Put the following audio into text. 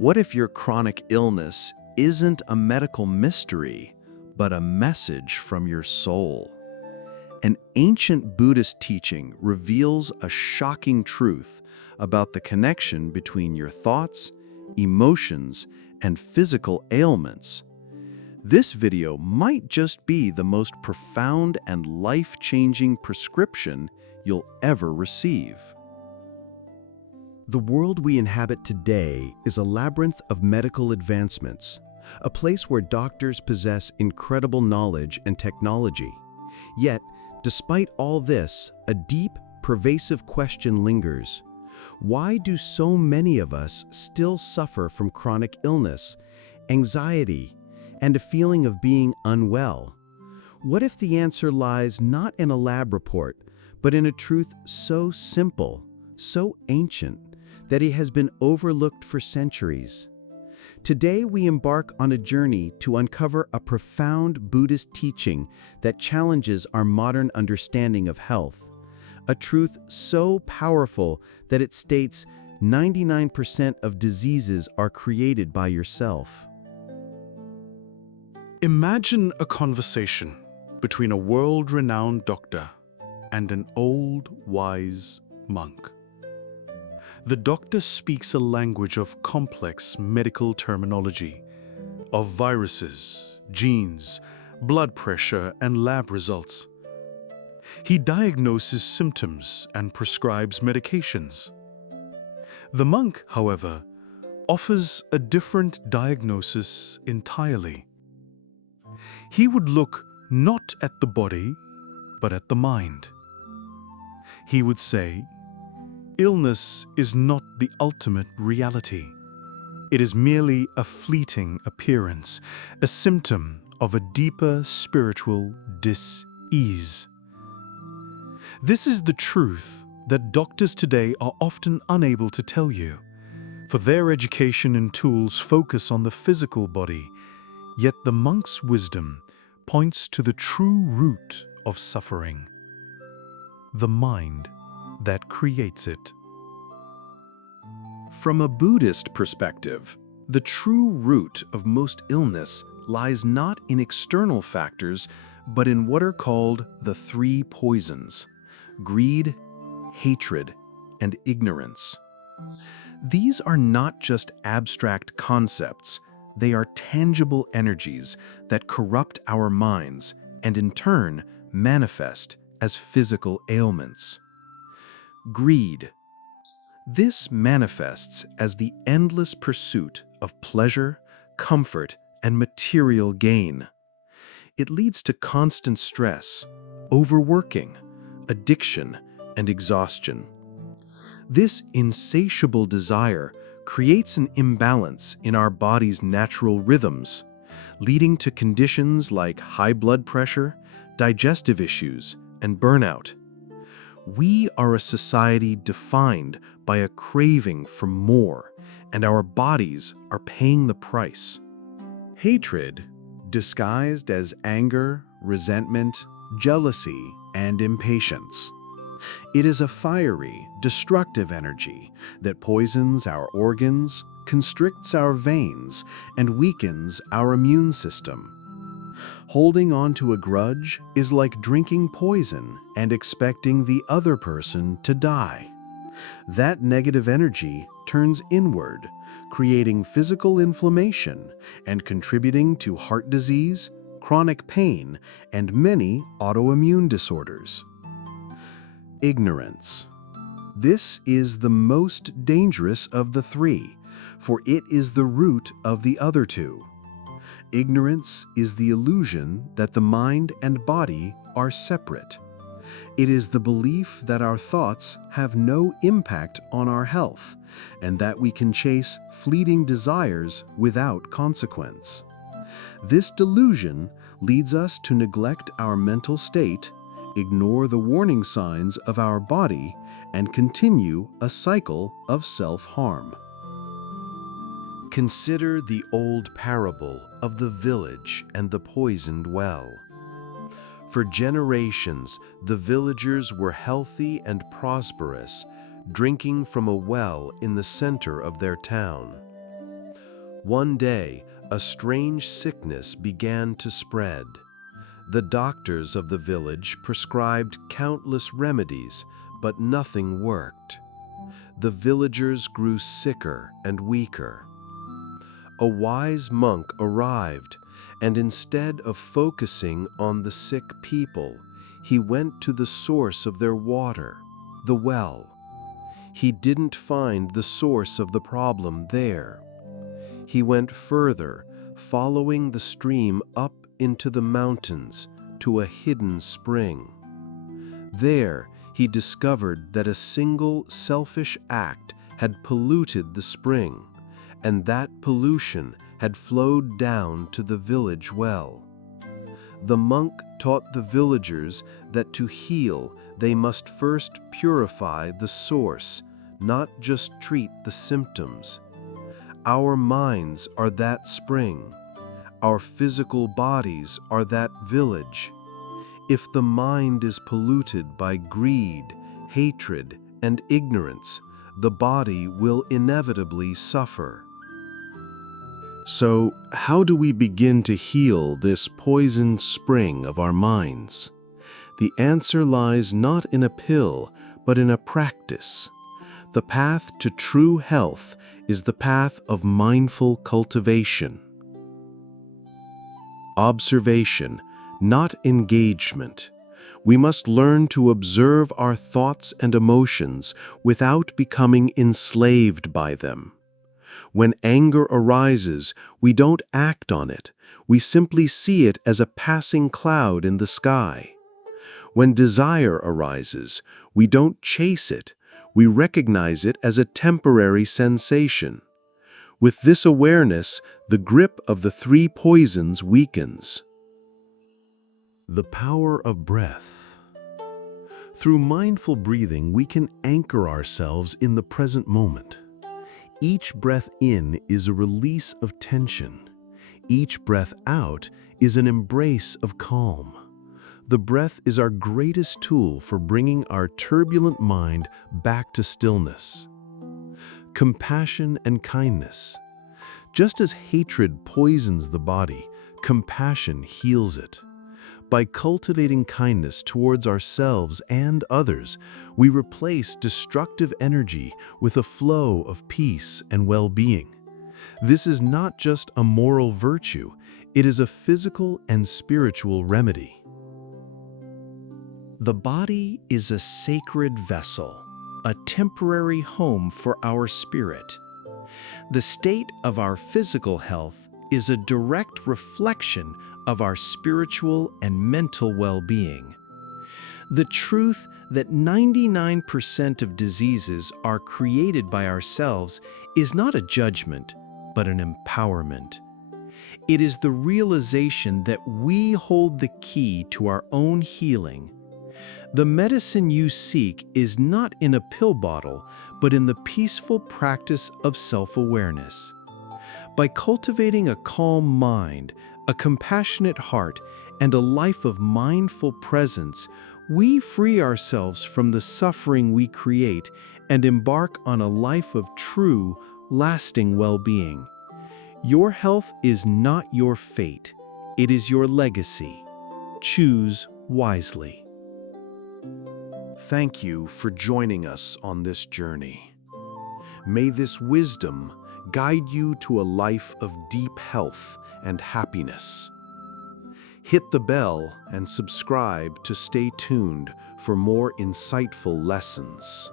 What if your chronic illness isn't a medical mystery, but a message from your soul? An ancient Buddhist teaching reveals a shocking truth about the connection between your thoughts, emotions, and physical ailments. This video might just be the most profound and life-changing prescription you'll ever receive. The world we inhabit today is a labyrinth of medical advancements, a place where doctors possess incredible knowledge and technology. Yet, despite all this, a deep, pervasive question lingers. Why do so many of us still suffer from chronic illness, anxiety, and a feeling of being unwell? What if the answer lies not in a lab report, but in a truth so simple, so ancient, that it has been overlooked for centuries? Today we embark on a journey to uncover a profound Buddhist teaching that challenges our modern understanding of health. A truth so powerful that it states 99% of diseases are created by yourself. Imagine a conversation between a world-renowned doctor and an old, wise monk. The doctor speaks a language of complex medical terminology, of viruses, genes, blood pressure, and lab results. He diagnoses symptoms and prescribes medications. The monk, however, offers a different diagnosis entirely. He would look not at the body, but at the mind. He would say, illness is not the ultimate reality. It is merely a fleeting appearance, a symptom of a deeper spiritual dis-ease. This is the truth that doctors today are often unable to tell you, for their education and tools focus on the physical body, yet the monk's wisdom points to the true root of suffering, the mind that creates it. From a Buddhist perspective, the true root of most illness lies not in external factors, but in what are called the three poisons: greed, hatred, and ignorance. These are not just abstract concepts, they are tangible energies that corrupt our minds and in turn manifest as physical ailments. Greed. This manifests as the endless pursuit of pleasure, comfort, and material gain. It leads to constant stress, overworking, addiction, and exhaustion. This insatiable desire creates an imbalance in our body's natural rhythms, leading to conditions like high blood pressure, digestive issues, and burnout. We are a society defined by a craving for more, and our bodies are paying the price. Hatred, disguised as anger, resentment, jealousy, and impatience. It is a fiery, destructive energy that poisons our organs, constricts our veins, and weakens our immune system. Holding on to a grudge is like drinking poison and expecting the other person to die. That negative energy turns inward, creating physical inflammation and contributing to heart disease, chronic pain, and many autoimmune disorders. Ignorance. This is the most dangerous of the three, for it is the root of the other two. Ignorance is the illusion that the mind and body are separate. It is the belief that our thoughts have no impact on our health, and that we can chase fleeting desires without consequence. This delusion leads us to neglect our mental state, ignore the warning signs of our body, and continue a cycle of self-harm. Consider the old parable of the village and the poisoned well. For generations, the villagers were healthy and prosperous, drinking from a well in the center of their town. One day, a strange sickness began to spread. The doctors of the village prescribed countless remedies, but nothing worked. The villagers grew sicker and weaker. A wise monk arrived, and instead of focusing on the sick people, he went to the source of their water, the well. He didn't find the source of the problem there. He went further, following the stream up into the mountains to a hidden spring. There, he discovered that a single selfish act had polluted the spring, and that pollution had flowed down to the village well. The monk taught the villagers that to heal, they must first purify the source, not just treat the symptoms. Our minds are that spring. Our physical bodies are that village. If the mind is polluted by greed, hatred, and ignorance, the body will inevitably suffer. So, how do we begin to heal this poisoned spring of our minds? The answer lies not in a pill, but in a practice. The path to true health is the path of mindful cultivation. Observation, not engagement. We must learn to observe our thoughts and emotions without becoming enslaved by them. When anger arises, we don't act on it. We simply see it as a passing cloud in the sky. When desire arises, we don't chase it. We recognize it as a temporary sensation. With this awareness, the grip of the three poisons weakens. The power of breath. Through mindful breathing, we can anchor ourselves in the present moment. Each breath in is a release of tension. Each breath out is an embrace of calm. The breath is our greatest tool for bringing our turbulent mind back to stillness. Compassion and kindness. Just as hatred poisons the body, compassion heals it. By cultivating kindness towards ourselves and others, we replace destructive energy with a flow of peace and well-being. This is not just a moral virtue, it is a physical and spiritual remedy. The body is a sacred vessel, a temporary home for our spirit. The state of our physical health is a direct reflection of our spiritual and mental well-being. The truth that 99% of diseases are created by ourselves is not a judgment, but an empowerment. It is the realization that we hold the key to our own healing. The medicine you seek is not in a pill bottle, but in the peaceful practice of self-awareness. By cultivating a calm mind, a compassionate heart, and a life of mindful presence, we free ourselves from the suffering we create and embark on a life of true, lasting well-being. Your health is not your fate. It is your legacy. Choose wisely. Thank you for joining us on this journey. May this wisdom guide you to a life of deep health and happiness. Hit the bell and subscribe to stay tuned for more insightful lessons.